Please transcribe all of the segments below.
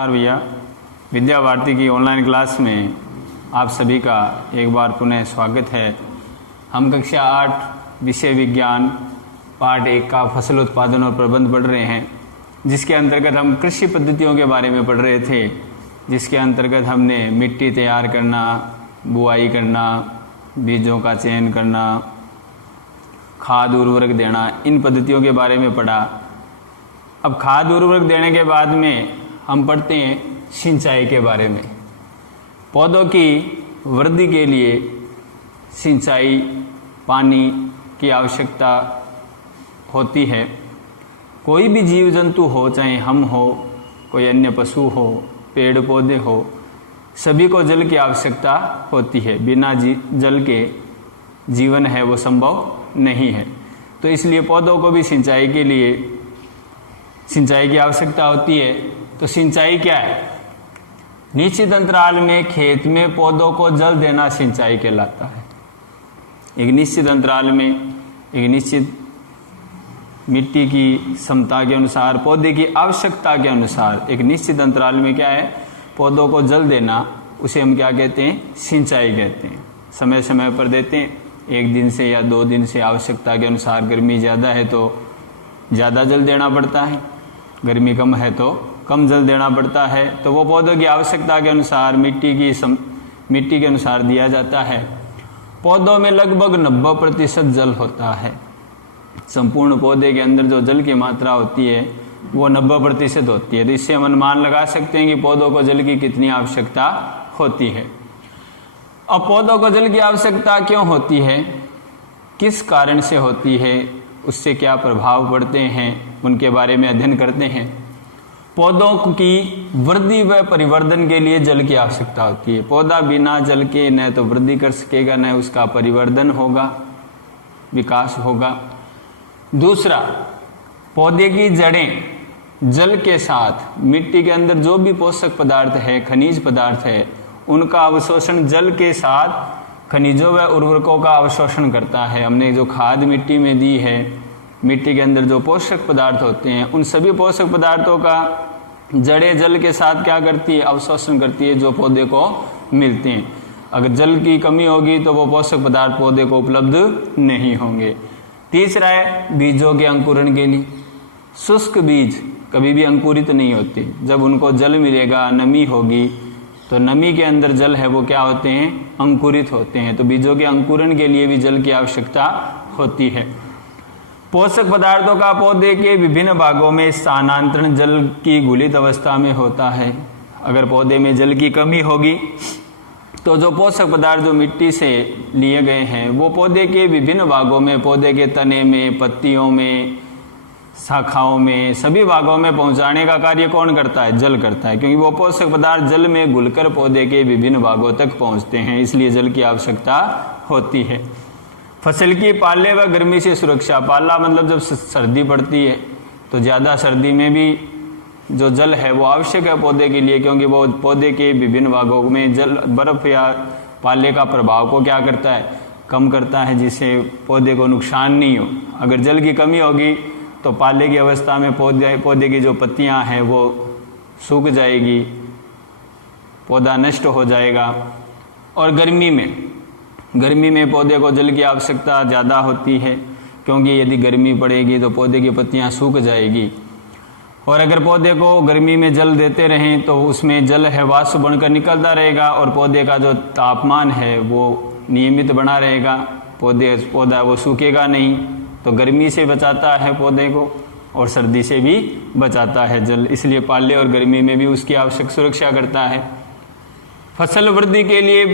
नमस्कार भैया, विद्या भारती की ऑनलाइन क्लास में आप सभी का एक बार पुनः स्वागत है। हम कक्षा 8 विषय विज्ञान पाठ 1 का फसल उत्पादन और प्रबंध पढ़ रहे हैं, जिसके अंतर्गत हम कृषि पद्धतियों के बारे में पढ़ रहे थे, जिसके अंतर्गत हमने मिट्टी तैयार करना, बुआई करना, बीजों का चयन करना, खाद उर्वरक देना, इन पद्धतियों के बारे में पढ़ा। अब खाद उर्वरक देने के बाद में हम पढ़ते हैं सिंचाई के बारे में। पौधों की वृद्धि के लिए सिंचाई, पानी की आवश्यकता होती है। कोई भी जीव जंतु हो, चाहे हम हो, कोई अन्य पशु हो, पेड़ पौधे हो, सभी को जल की आवश्यकता होती है। बिना जल के जीवन है वो संभव नहीं है। तो इसलिए पौधों को भी सिंचाई के लिए सिंचाई की आवश्यकता होती है। तो सिंचाई क्या है? निश्चित अंतराल में खेत में पौधों को जल देना सिंचाई कहलाता है। एक निश्चित अंतराल में, एक निश्चित मिट्टी की क्षमता के अनुसार, पौधे की आवश्यकता के अनुसार एक निश्चित अंतराल में क्या है, पौधों को जल देना, उसे हम क्या कहते हैं? सिंचाई कहते हैं। समय समय पर देते हैं, 1 दिन से या 2 दिन से, आवश्यकता के अनुसार। गर्मी ज़्यादा है तो ज़्यादा जल देना पड़ता है, गर्मी कम है तो कम जल देना पड़ता है। तो वो पौधों की आवश्यकता के अनुसार, मिट्टी के अनुसार दिया जाता है। पौधों में लगभग 90% जल होता है। संपूर्ण पौधे के अंदर जो जल की मात्रा होती है वो 90% होती है। तो इससे हम अनुमान लगा सकते हैं कि पौधों को जल की कितनी आवश्यकता होती है। अब पौधों को जल की आवश्यकता क्यों होती है, किस कारण से होती है, उससे क्या प्रभाव पड़ते हैं, उनके बारे में अध्ययन करते हैं। पौधों की वृद्धि व परिवर्धन के लिए जल की आवश्यकता होती है। पौधा बिना जल के न तो वृद्धि कर सकेगा, न उसका परिवर्धन होगा, विकास होगा। दूसरा, पौधे की जड़ें जल के साथ मिट्टी के अंदर जो भी पोषक पदार्थ है, खनिज पदार्थ है, उनका अवशोषण जल के साथ खनिजों व उर्वरकों का अवशोषण करता है। हमने जो खाद मिट्टी में दी है, मिट्टी के अंदर जो पोषक पदार्थ होते हैं, उन सभी पोषक पदार्थों का जड़ें जल के साथ क्या करती है? अवशोषण करती है, जो पौधे को मिलते हैं। अगर जल की कमी होगी तो वो पोषक पदार्थ पौधे को उपलब्ध नहीं होंगे। तीसरा है बीजों के अंकुरण के लिए। शुष्क बीज कभी भी अंकुरित नहीं होते। जब उनको जल मिलेगा, नमी होगी, तो नमी के अंदर जल है वो क्या होते हैं? अंकुरित होते हैं। तो बीजों के अंकुरण के लिए भी जल की आवश्यकता होती है। पोषक पदार्थों का पौधे के विभिन्न भागों में स्थानांतरण जल की घुलित अवस्था में होता है। अगर पौधे में जल की कमी होगी तो जो पोषक पदार्थ जो मिट्टी से लिए गए हैं वो पौधे के विभिन्न भागों में, पौधे के तने में, पत्तियों में, शाखाओं में, सभी भागों में पहुंचाने का कार्य कौन करता है? जल करता है, क्योंकि वो पोषक पदार्थ जल में घुलकर पौधे के विभिन्न भागों तक पहुंचते हैं, इसलिए जल की आवश्यकता होती है। फसल की पाले व गर्मी से सुरक्षा। पाला मतलब जब सर्दी पड़ती है तो ज़्यादा सर्दी में भी जो जल है वो आवश्यक है पौधे के लिए, क्योंकि वो पौधे के विभिन्न भागों में जल, बर्फ या पाले का प्रभाव को क्या करता है? कम करता है, जिससे पौधे को नुकसान नहीं हो। अगर जल की कमी होगी तो पाले की अवस्था में पौधे की जो पत्तियां हैं वो सूख जाएगी, पौधा नष्ट हो जाएगा। और गर्मी में पौधे को जल की आवश्यकता ज़्यादा होती है, क्योंकि यदि गर्मी पड़ेगी तो पौधे की पत्तियां सूख जाएगी। और अगर पौधे को गर्मी में जल देते रहें तो उसमें जल है वाष्प बनकर निकलता रहेगा और पौधे का जो तापमान है वो नियमित बना रहेगा। पौधा वो सूखेगा नहीं, तो गर्मी से बचाता है पौधे को और सर्दी से भी बचाता है जल, इसलिए पाले और गर्मी में भी उसकी आवश्यक सुरक्षा करता है। फसल वृद्धि के लिए,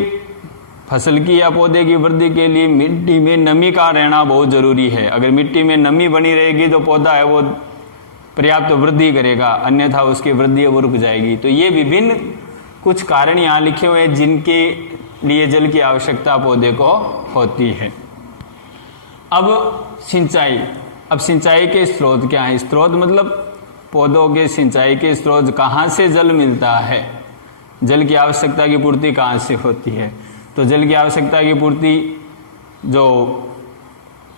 फसल की या पौधे की वृद्धि के लिए मिट्टी में नमी का रहना बहुत जरूरी है। अगर मिट्टी में नमी बनी रहेगी तो पौधा है वो पर्याप्त वृद्धि करेगा, अन्यथा उसकी वृद्धि वो रुक जाएगी। तो ये विभिन्न कुछ कारण यहाँ लिखे हुए हैं जिनके लिए जल की आवश्यकता पौधे को होती है। अब सिंचाई के स्रोत क्या है? स्रोत मतलब पौधों के सिंचाई के स्रोत, कहाँ से जल मिलता है, जल की आवश्यकता की पूर्ति कहाँ से होती है? तो जल की आवश्यकता की पूर्ति जो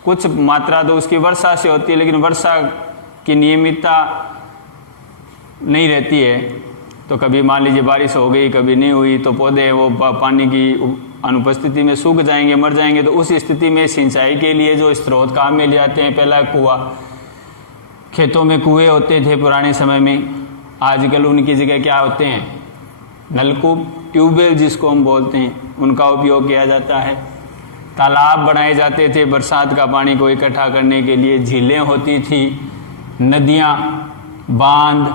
कुछ मात्रा तो उसकी वर्षा से होती है, लेकिन वर्षा की नियमितता नहीं रहती है। तो कभी मान लीजिए बारिश हो गई, कभी नहीं हुई, तो पौधे वो पानी की अनुपस्थिति में सूख जाएंगे, मर जाएंगे। तो उस स्थिति में सिंचाई के लिए जो स्रोत काम में ले जाते हैं, पहला कुआं, खेतों में कुएं होते थे पुराने समय में, आजकल उनकी जगह क्या होते हैं, नलकूप, ट्यूबवेल जिसको हम बोलते हैं, उनका उपयोग किया जाता है। तालाब बनाए जाते थे बरसात का पानी को इकट्ठा करने के लिए, झीलें होती थी, नदियाँ, बांध,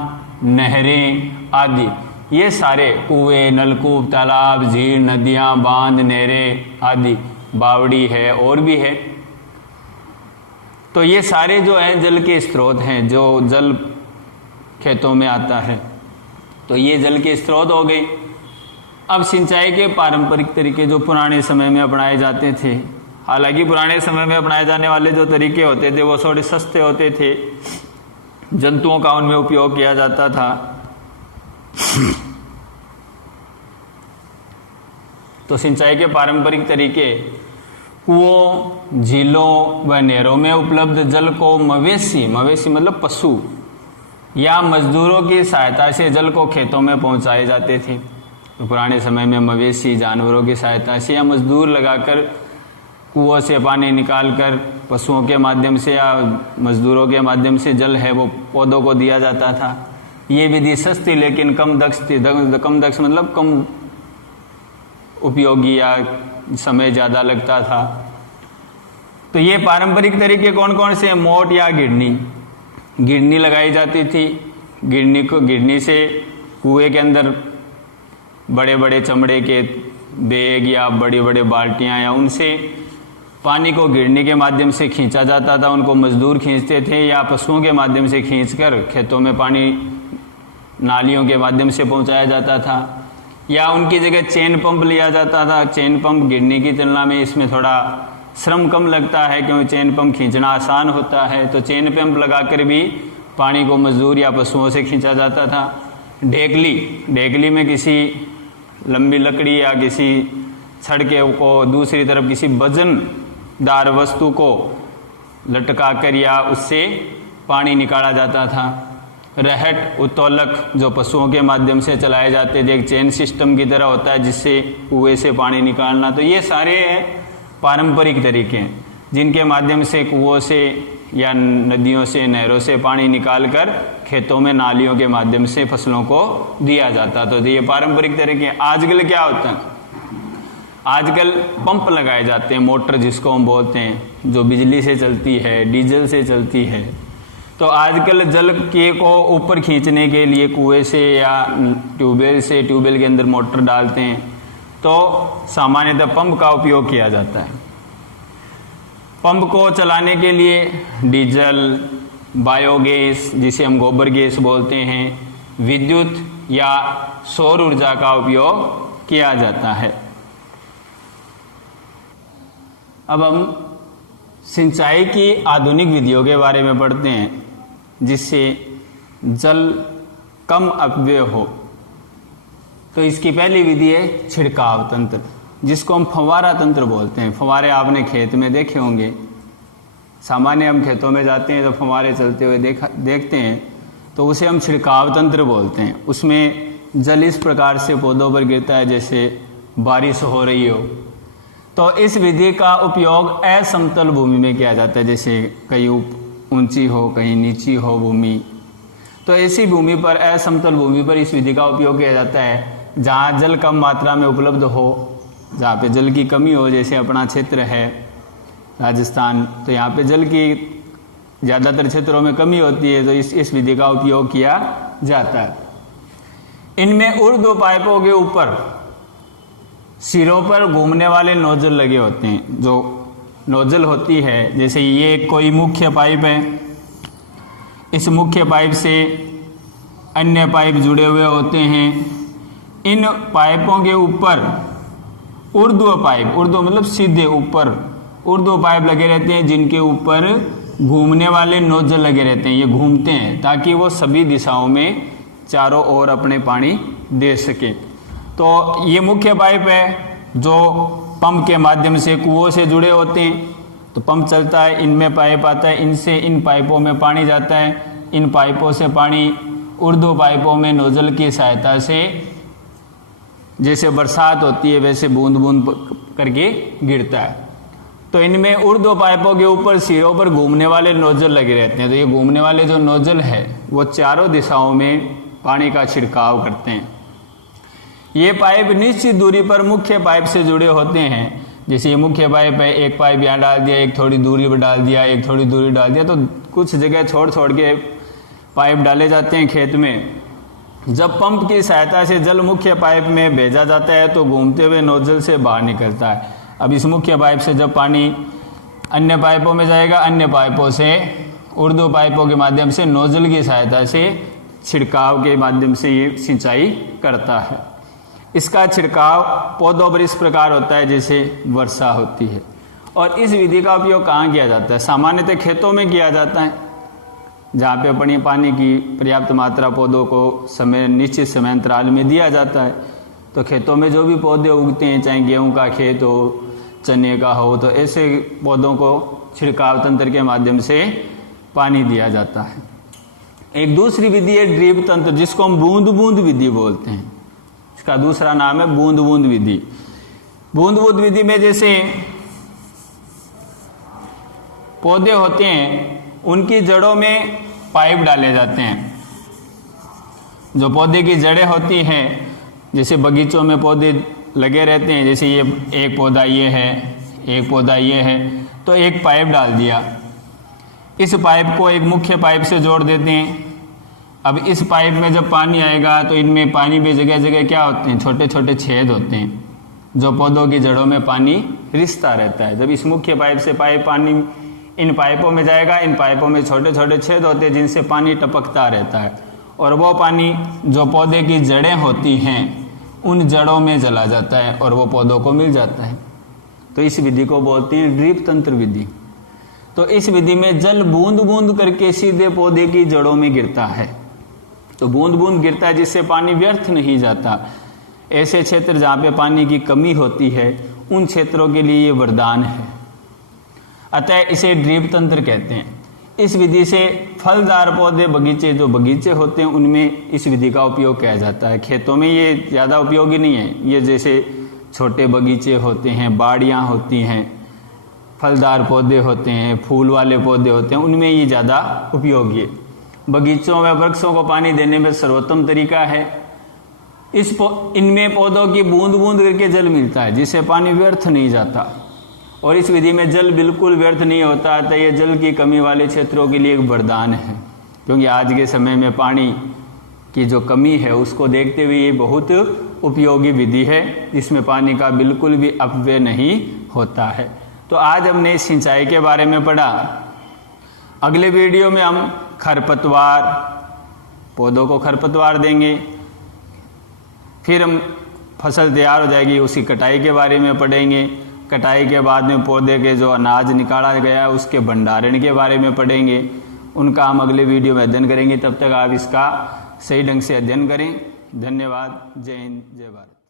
नहरें आदि, ये सारे कुएं, नलकूप, तालाब, झील, नदियाँ, बांध, नहरें आदि, बावड़ी है और भी है। तो ये सारे जो है जल के स्रोत हैं, जो जल खेतों में आता है। तो ये जल के स्रोत हो गए। अब सिंचाई के पारंपरिक तरीके जो पुराने समय में अपनाए जाते थे, हालांकि पुराने समय में अपनाए जाने वाले जो तरीके होते थे वो थोड़े सस्ते होते थे, जंतुओं का उनमें उपयोग किया जाता था। तो सिंचाई के पारंपरिक तरीके कुओं, झीलों व नहरों में उपलब्ध जल को मवेशी मतलब पशु या मजदूरों की सहायता से जल को खेतों में पहुंचाए जाते थे। तो पुराने समय में मवेशी जानवरों की सहायता से या मजदूर लगाकर कुओं से पानी निकालकर पशुओं के माध्यम से या मजदूरों के माध्यम से जल है वो पौधों को दिया जाता था। ये विधि सस्ती लेकिन कम दक्ष थी। कम दक्ष मतलब कम उपयोगी या समय ज़्यादा लगता था। तो ये पारंपरिक तरीके कौन कौन से? मोट या गिरनी लगाई जाती थी। गिरनी से कुएं के अंदर बड़े बड़े चमड़े के बैग या बड़ी बड़ी बाल्टियां या उनसे पानी को गिरनी के माध्यम से खींचा जाता था। उनको मजदूर खींचते थे या पशुओं के माध्यम से खींचकर खेतों में पानी नालियों के माध्यम से पहुंचाया जाता था। या उनकी जगह चेन पंप लिया जाता था। चेन पंप गिरनी की तुलना में इसमें थोड़ा श्रम कम लगता है क्योंकि चेन पंप खींचना आसान होता है। तो चेन पंप लगाकर भी पानी को मजदूर या पशुओं से खींचा जाता था। ढेकली में किसी लंबी लकड़ी या किसी छड़ के को दूसरी तरफ किसी वजनदार वस्तु को लटकाकर या उससे पानी निकाला जाता था। रहट, उत्तोलक जो पशुओं के माध्यम से चलाए जाते थे, एक चेन सिस्टम की तरह होता है जिससे कुएं से पानी निकालना। तो ये सारे पारंपरिक तरीके हैं जिनके माध्यम से कुओं से या नदियों से, नहरों से पानी निकालकर खेतों में नालियों के माध्यम से फसलों को दिया जाता। तो ये पारंपरिक तरीके। आजकल क्या होता है? आजकल पंप लगाए जाते हैं, मोटर जिसको हम बोलते हैं, जो बिजली से चलती है, डीजल से चलती है। तो आजकल जल के को ऊपर खींचने के लिए कुएं से या ट्यूबवेल के अंदर मोटर डालते हैं। तो सामान्यतः पंप का उपयोग किया जाता है। पंप को चलाने के लिए डीजल, बायोगैस जिसे हम गोबर गैस बोलते हैं, विद्युत या सौर ऊर्जा का उपयोग किया जाता है। अब हम सिंचाई की आधुनिक विधियों के बारे में पढ़ते हैं जिससे जल कम अपव्यय हो। तो इसकी पहली विधि है छिड़काव तंत्र, जिसको हम फव्वारा तंत्र बोलते हैं। फव्वारे आपने खेत में देखे होंगे। सामान्य हम खेतों में जाते हैं तो फव्वारे चलते हुए देखते हैं, तो उसे हम छिड़काव तंत्र बोलते हैं। उसमें जल इस प्रकार से पौधों पर गिरता है जैसे बारिश हो रही हो। तो इस विधि का उपयोग असमतल भूमि में किया जाता है, जैसे कहीं ऊंची हो, कहीं नीची हो भूमि। तो ऐसी भूमि पर, असमतल भूमि पर इस विधि का उपयोग किया जाता है जहाँ जल कम मात्रा में उपलब्ध हो, जहाँ पे जल की कमी हो। जैसे अपना क्षेत्र है राजस्थान, तो यहाँ पे जल की ज़्यादातर क्षेत्रों में कमी होती है, तो इस विधि का उपयोग किया जाता है। इनमें ऊर्ध्व पाइपों के ऊपर सिरों पर घूमने वाले नोजल लगे होते हैं। जो नोजल होती है, जैसे ये कोई मुख्य पाइप है, इस मुख्य पाइप से अन्य पाइप जुड़े हुए होते हैं। इन पाइपों के ऊपर ऊर्ध्व पाइप, ऊर्ध्व मतलब सीधे ऊपर ऊर्ध्व पाइप लगे रहते हैं जिनके ऊपर घूमने वाले नोजल लगे रहते हैं। ये घूमते हैं ताकि वो सभी दिशाओं में चारों ओर अपने पानी दे सके। तो ये मुख्य पाइप है जो पंप के माध्यम से कुओं से जुड़े होते हैं। तो पंप चलता है, इनमें पाइप आता है, इनसे इन पाइपों में पानी जाता है। इन पाइपों से पानी ऊर्ध्व पाइपों में नोजल की सहायता से जैसे बरसात होती है वैसे बूंद बूंद करके गिरता है। तो इनमें ऊर्ध्व पाइपों के ऊपर सिरों पर घूमने वाले नोजल लगे रहते हैं। तो ये घूमने वाले जो नोजल है वो चारों दिशाओं में पानी का छिड़काव करते हैं। ये पाइप निश्चित दूरी पर मुख्य पाइप से जुड़े होते हैं। जैसे ये मुख्य पाइप है, एक पाइप यहाँ डाल दिया, एक थोड़ी दूरी पर डाल दिया, एक थोड़ी दूरी डाल दिया, तो कुछ जगह छोड़ छोड़ के पाइप डाले जाते हैं खेत में। जब पंप की सहायता से जल मुख्य पाइप में भेजा जाता है तो घूमते हुए नोजल से बाहर निकलता है। अब इस मुख्य पाइप से जब पानी अन्य पाइपों में जाएगा, अन्य पाइपों से ऊर्ध्व पाइपों के माध्यम से नोजल की सहायता से छिड़काव के माध्यम से ये सिंचाई करता है। इसका छिड़काव पौधों पर इस प्रकार होता है जैसे वर्षा होती है। और इस विधि का उपयोग कहाँ किया जाता है? सामान्यतः खेतों में किया जाता है, जहाँ पे पानी की पर्याप्त मात्रा पौधों को समय निश्चित समय अंतराल में दिया जाता है। तो खेतों में जो भी पौधे उगते हैं, चाहे गेहूं का खेत हो, चने का हो, तो ऐसे पौधों को छिड़काव तंत्र के माध्यम से पानी दिया जाता है। एक दूसरी विधि है ड्रिप तंत्र, जिसको हम बूंद बूंद विधि बोलते हैं। इसका दूसरा नाम है बूंद बूंद विधि। बूंद बूंद विधि में जैसे पौधे होते हैं उनकी जड़ों में पाइप डाले जाते हैं। जो पौधे की जड़ें होती हैं, जैसे बगीचों में पौधे लगे रहते हैं, जैसे ये एक पौधा ये है, एक पौधा ये है, तो एक पाइप डाल दिया। इस पाइप को एक मुख्य पाइप से जोड़ देते हैं। अब इस पाइप में जब पानी आएगा तो इनमें पानी भी जगह जगह क्या होते हैं, छोटे छोटे छेद होते हैं, जो पौधों की जड़ों में पानी रिसता रहता है। जब इस मुख्य पाइप से पानी इन पाइपों में जाएगा, इन पाइपों में छोटे छोटे छेद होते हैं जिनसे पानी टपकता रहता है, और वो पानी जो पौधे की जड़ें होती हैं उन जड़ों में चला जाता है और वो पौधों को मिल जाता है। तो इस विधि को बोलते हैं ड्रिप तंत्र विधि। तो इस विधि में जल बूंद बूंद करके सीधे पौधे की जड़ों में गिरता है। तो बूंद बूंद गिरता है जिससे पानी व्यर्थ नहीं जाता। ऐसे क्षेत्र जहाँ पे पानी की कमी होती है उन क्षेत्रों के लिए ये वरदान है। अतः इसे ड्रिप तंत्र कहते हैं। इस विधि से फलदार पौधे बगीचे, जो बगीचे होते हैं उनमें इस विधि का उपयोग किया जाता है। खेतों में ये ज़्यादा उपयोगी नहीं है। ये जैसे छोटे बगीचे होते हैं, बाड़ियाँ होती हैं, फलदार पौधे होते हैं, फूल वाले पौधे होते हैं, उनमें ये ज़्यादा उपयोगी है। बगीचों में वृक्षों को पानी देने में सर्वोत्तम तरीका है। इनमें पौधों की बूंद बूंद करके जल मिलता है जिससे पानी व्यर्थ नहीं जाता, और इस विधि में जल बिल्कुल व्यर्थ नहीं होता। तो ये जल की कमी वाले क्षेत्रों के लिए एक वरदान है, क्योंकि आज के समय में पानी की जो कमी है उसको देखते हुए ये बहुत उपयोगी विधि है, जिसमें पानी का बिल्कुल भी अपव्यय नहीं होता है। तो आज हमने सिंचाई के बारे में पढ़ा। अगले वीडियो में हम खरपतवार, पौधों को खरपतवार देंगे, फिर हम फसल तैयार हो जाएगी उसकी कटाई के बारे में पढ़ेंगे। कटाई के बाद में पौधे के जो अनाज निकाला गया उसके भंडारण के बारे में पढ़ेंगे। उनका हम अगले वीडियो में अध्ययन करेंगे। तब तक आप इसका सही ढंग से अध्ययन करें। धन्यवाद। जय हिंद, जय भारत।